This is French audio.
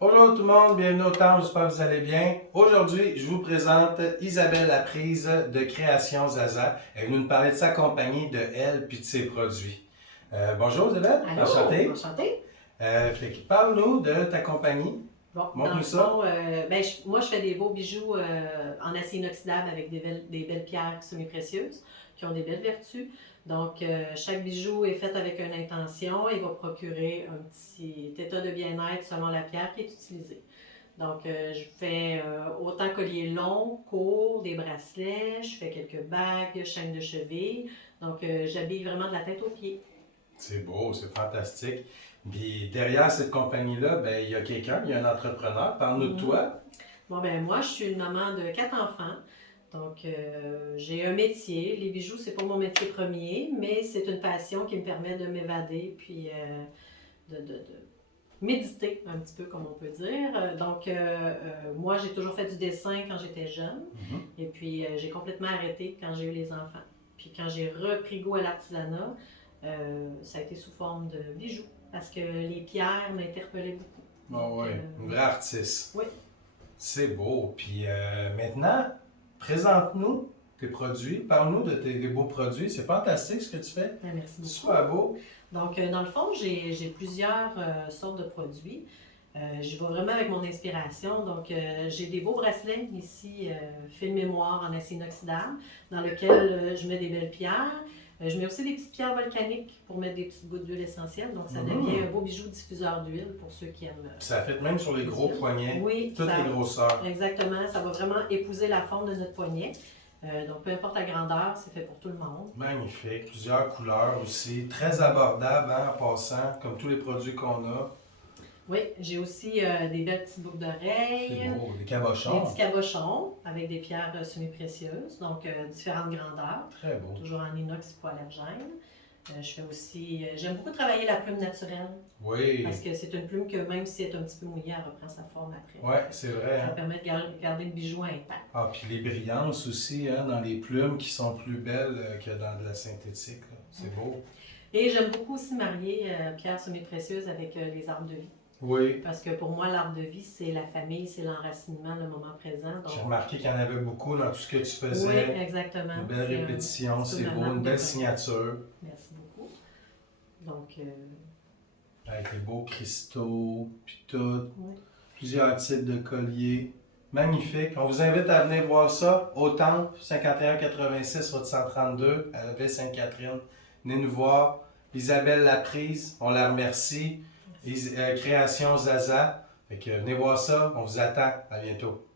Bonjour tout le monde, bienvenue au Temple, j'espère que vous allez bien. Aujourd'hui, je vous présente Isabelle Laprise de Création Zaza. Elle est venue nous parler de sa compagnie, de elle, puis de ses produits. Bonjour Isabelle, Allô, enchanté. enchantée. Parle-nous de ta compagnie, Bon, dans montre-nous le ça. fond, moi, je fais des beaux bijoux en acier inoxydable avec des belles pierres semi-précieuses qui ont des belles vertus. Donc, chaque bijou est fait avec une intention et va procurer un petit état de bien-être selon la pierre qui est utilisée. Donc, je fais autant colliers longs, courts, des bracelets, je fais quelques bagues, chaînes de cheville. Donc, j'habille vraiment de la tête aux pieds. C'est beau, c'est fantastique. Puis derrière cette compagnie-là, ben, il y a quelqu'un, il y a un entrepreneur. Parle-nous de toi. Bon, ben moi, je suis une maman de 4 enfants. Donc, j'ai un métier. Les bijoux, c'est pas mon métier premier, mais c'est une passion qui me permet de m'évader puis de méditer un petit peu, comme on peut dire. Donc, moi, j'ai toujours fait du dessin quand j'étais jeune. Et puis, j'ai complètement arrêté quand j'ai eu les enfants. Puis, quand j'ai repris goût à l'artisanat, ça a été sous forme de bijoux parce que les pierres m'interpellaient beaucoup. Oh, oui, une vraie artiste. Oui. C'est beau. Puis maintenant, présente-nous tes produits. Parle-nous de tes beaux produits. C'est fantastique ce que tu fais. Ben, merci beaucoup. Super beau. Donc, dans le fond, j'ai plusieurs sortes de produits. Je vais vraiment avec mon inspiration. Donc, j'ai des beaux bracelets ici, fil mémoire en acier inoxydable, dans lequel je mets des belles pierres. Je mets aussi des petites pierres volcaniques pour mettre des petites gouttes d'huile essentielle. Donc, ça devient un beau bijou diffuseur d'huile pour ceux qui aiment. Ça fait même sur les gros poignets. Oui, toutes les grosseurs. Exactement. Ça va vraiment épouser la forme de notre poignet. Donc, peu importe la grandeur, c'est fait pour tout le monde. Magnifique. Plusieurs couleurs aussi. Très abordable hein, en passant, comme tous les produits qu'on a. Oui, j'ai aussi des belles petites boucles d'oreilles. C'est beau. Des Des cabochons. petits cabochons avec des pierres semi-précieuses, donc différentes grandeurs, Très beau. toujours en inox hypoallergène. Je fais aussi, j'aime beaucoup travailler la plume naturelle Oui. parce que c'est une plume que même si elle est un petit peu mouillée, elle reprend sa forme après. Oui, c'est vrai. Ça Hein? permet de garder le bijou intact. Ah, puis les brillances aussi hein, dans les plumes qui sont plus belles que dans de la synthétique. Là. C'est beau. Et j'aime beaucoup aussi marier pierres semi-précieuses avec les arbres de vie. Oui. Parce que pour moi, l'arbre de vie, c'est la famille, c'est l'enracinement, le moment présent. Donc... J'ai remarqué qu'il y en avait beaucoup dans tout ce que tu faisais. Oui, exactement. Une belle répétition, c'est beau, une belle signature. Merci beaucoup. Donc, avec les beaux cristaux, puis tout. oui. Plusieurs types de colliers. Magnifique. On vous invite à venir voir ça au Temple, 5186, route 132, à la baie Sainte-Catherine. Venez nous voir. Isabelle Laprise, on la remercie. Création Zaza. Fait que venez voir ça, on vous attend. À bientôt.